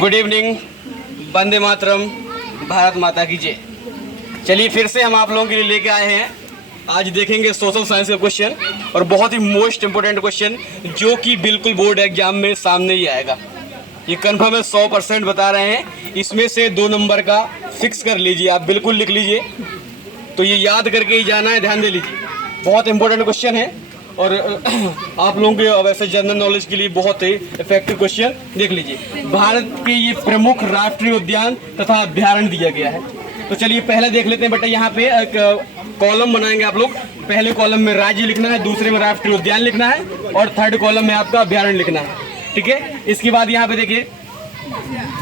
Good evening, Vande Mataram, Bharat माता की जय। चलिए फिर से हम आप लोगों के लिए लेके आए हैं। आज देखेंगे सोशल साइंस का क्वेश्चन और बहुत ही मोस्ट इंपोर्टेंट क्वेश्चन जो कि बिल्कुल बोर्ड एग्जाम में सामने ही आएगा। ये कन्फर्म है, 100% बता रहे हैं। इसमें से 2 नंबर का फिक्स कर लीजिए, आप बिल्कुल लिख लीजिए। तो ये याद करके ही जाना है, ध्यान दे लीजिए। बहुत इंपॉर्टेंट क्वेश्चन है और आप लोगों के वैसे जनरल नॉलेज के लिए बहुत ही इफेक्टिव क्वेश्चन। देख लीजिए, भारत के ये प्रमुख राष्ट्रीय उद्यान तथा अभ्यारण्य दिया गया है। तो चलिए पहले देख लेते हैं बेटा। यहाँ पे एक कॉलम बनाएंगे आप लोग। पहले कॉलम में राज्य लिखना है, दूसरे में राष्ट्रीय उद्यान लिखना है और थर्ड कॉलम में आपका अभ्यारण्य लिखना है। ठीक है, इसके बाद यहाँ पे देखिए,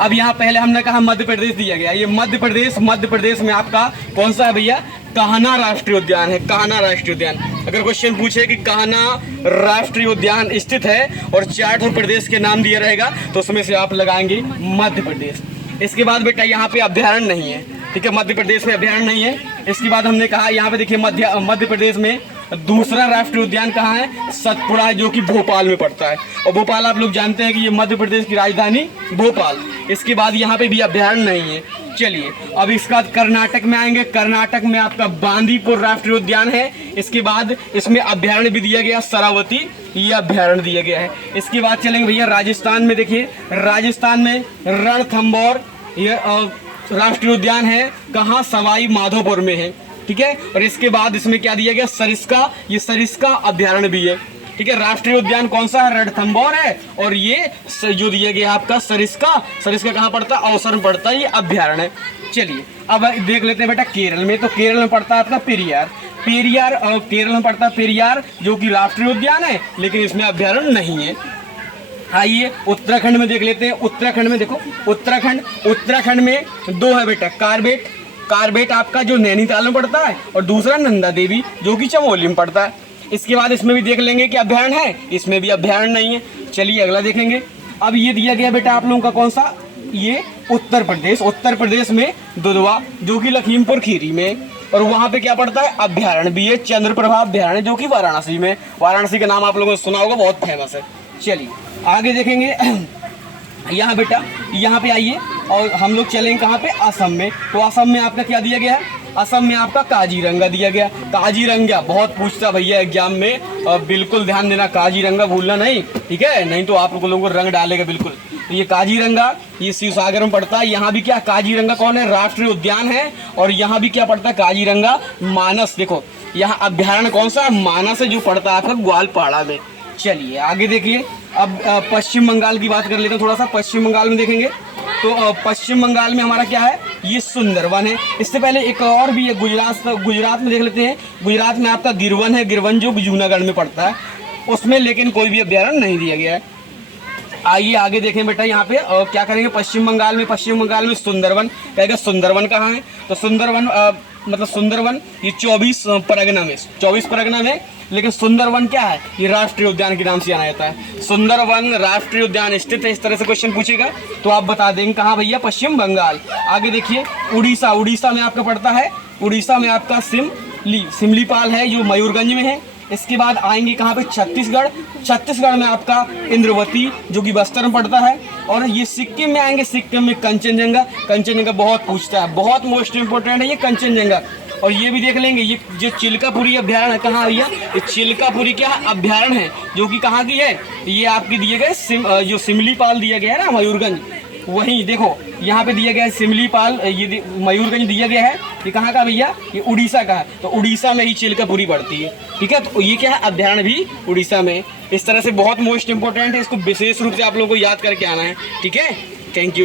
अब यहाँ पहले हमने कहा मध्य प्रदेश दिया गया। ये मध्य प्रदेश में आपका कौन सा है भैया? कान्हा राष्ट्रीय उद्यान है। कान्हा राष्ट्रीय उद्यान। अगर क्वेश्चन पूछे कि कान्हा राष्ट्रीय उद्यान स्थित है और 4 प्रदेश के नाम दिया रहेगा तो उसमें से आप लगाएंगे मध्य प्रदेश। इसके बाद बेटा यहाँ पे अभ्यारण्य नहीं है। ठीक है, मध्य प्रदेश में अभ्यारण्य नहीं है। इसके बाद हमने कहा यहाँ पे देखिए, मध्य प्रदेश में दूसरा राष्ट्रीय उद्यान कहाँ है? सतपुड़ा, जो कि भोपाल में पड़ता है। और भोपाल आप लोग जानते हैं कि ये मध्य प्रदेश की राजधानी भोपाल। इसके बाद यहाँ पे भी अभ्यारण्य नहीं है। चलिए अब इसके बाद कर्नाटक में आएंगे। कर्नाटक में आपका बांदीपुर राष्ट्रीय उद्यान है। इसके बाद इसमें अभ्यारण्य भी दिया गया, शरावती, ये अभ्यारण्य दिया गया है। इसके बाद चलेंगे भैया राजस्थान में। देखिए राजस्थान में रणथंभौर ये राष्ट्रीय उद्यान है। कहाँ? सवाई माधोपुर में है। ठीक है, और इसके बाद इसमें क्या दिया गया? सरिस्का, ये सरिस्का अभ्यारण्य भी है। ठीक है, राष्ट्रीय उद्यान कौन सा है? रणथंभौर है। और ये जो दिया गया आपका सरिस्का कहाँ पड़ता है? अवसर में पड़ता है, ये अभ्यारण्य है। चलिए अब देख लेते हैं बेटा केरल में। तो केरल में पड़ता है आपका पेरियार। केरल में पड़ता है पेरियार, जो कि राष्ट्रीय उद्यान है लेकिन इसमें अभ्यारण्य नहीं है। आइए उत्तराखंड में देख लेते हैं। उत्तराखंड में देखो, उत्तराखंड में 2 है बेटा। कार्बेट आपका जो नैनीताल में पड़ता है और दूसरा नंदा देवी जो कि चमोली में पड़ता है। इसके बाद इसमें भी देख लेंगे कि अभ्यारण्य है, इसमें भी अभ्यारण्य नहीं है। चलिए अगला देखेंगे। अब ये दिया गया बेटा आप लोगों का कौन सा? ये उत्तर प्रदेश में दुधवा, जो कि लखीमपुर खीरी में, और वहाँ पे क्या पड़ता है? अभ्यारण्य भी है, चंद्रप्रभा अभ्यारण्य, जो कि वाराणसी में। वाराणसी का नाम आप लोगों ने सुना होगा, बहुत फेमस है। चलिए आगे देखेंगे। यहाँ बेटा, यहाँ पे आइए और हम लोग चलेंगे कहाँ पे? असम में। तो असम में आपका क्या दिया गया है? असम में आपका काजीरंगा दिया गया। काजीरंगा बहुत पूछता भैया एग्जाम में, बिल्कुल ध्यान देना, काजीरंगा भूलना नहीं। ठीक है, नहीं तो आप लोगों को रंग डालेगा बिल्कुल। तो ये काजीरंगा, ये शिवसागर में पड़ता है। यहाँ भी क्या? काजीरंगा कौन है? राष्ट्रीय उद्यान है। और यहाँ भी क्या पड़ता है? काजीरंगा। मानस, देखो यहाँ अभ्यारण्य कौन सा? मानस है, जो पड़ता है आपका ग्वालपाड़ा में। चलिए आगे देखिए। अब पश्चिम बंगाल की बात कर लेते हैं थोड़ा सा। पश्चिम बंगाल में देखेंगे तो पश्चिम बंगाल में हमारा क्या है? ये सुंदरवन है। इससे पहले एक और भी है, गुजरात में देख लेते हैं। गुजरात में आपका गिरवन है, गिरवन जो जूनागढ़ में पड़ता है, उसमें लेकिन कोई भी अभ्यारण्य नहीं दिया गया है। आइए आगे देखें बेटा। यहाँ पे क्या करेंगे? पश्चिम बंगाल में सुंदरवन। कहेगा सुंदरवन कहाँ है? तो सुंदरवन ये 24 परगना में, लेकिन सुंदरवन क्या है? ये राष्ट्रीय उद्यान के नाम से जाना जाता है। सुंदरवन राष्ट्रीय उद्यान स्थित है। इस तरह से क्वेश्चन पूछेगा तो आप बता देंगे कहाँ भैया? पश्चिम बंगाल। आगे देखिए उड़ीसा में आपका पड़ता है, उड़ीसा में आपका सिमलीपाल है, जो मयूरगंज में है। इसके बाद आएंगे कहाँ पे? छत्तीसगढ़ में आपका इंद्रवती, जो कि बस्तर में पड़ता है। और ये सिक्किम में आएंगे, सिक्किम में कंचनजंगा बहुत पूछता है, बहुत मोस्ट इंपोर्टेंट है ये कंचनजंगा। और ये भी देख लेंगे, ये जो चिल्कापुरी अभ्यारण्य है, कहाँ भैया? ये चिल्कापुरी क्या अभ्यारण्य है, जो कि कहाँ की है? ये आपके दिए गए जो सिमलीपाल दिया गया है ना, मयूरगंज, वहीं देखो यहाँ पे दिया गया है सिमलीपाल, ये मयूरगंज दिया गया है। ये कहाँ का भैया? ये उड़ीसा का है। तो उड़ीसा में ही चिल्कापुरी पड़ती है। ठीक है, तो ये क्या है? अभ्यारण्य भी उड़ीसा में। इस तरह से बहुत मोस्ट इंपोर्टेंट है, इसको विशेष रूप से आप लोगों को याद करके आना है। ठीक है, थैंक यू।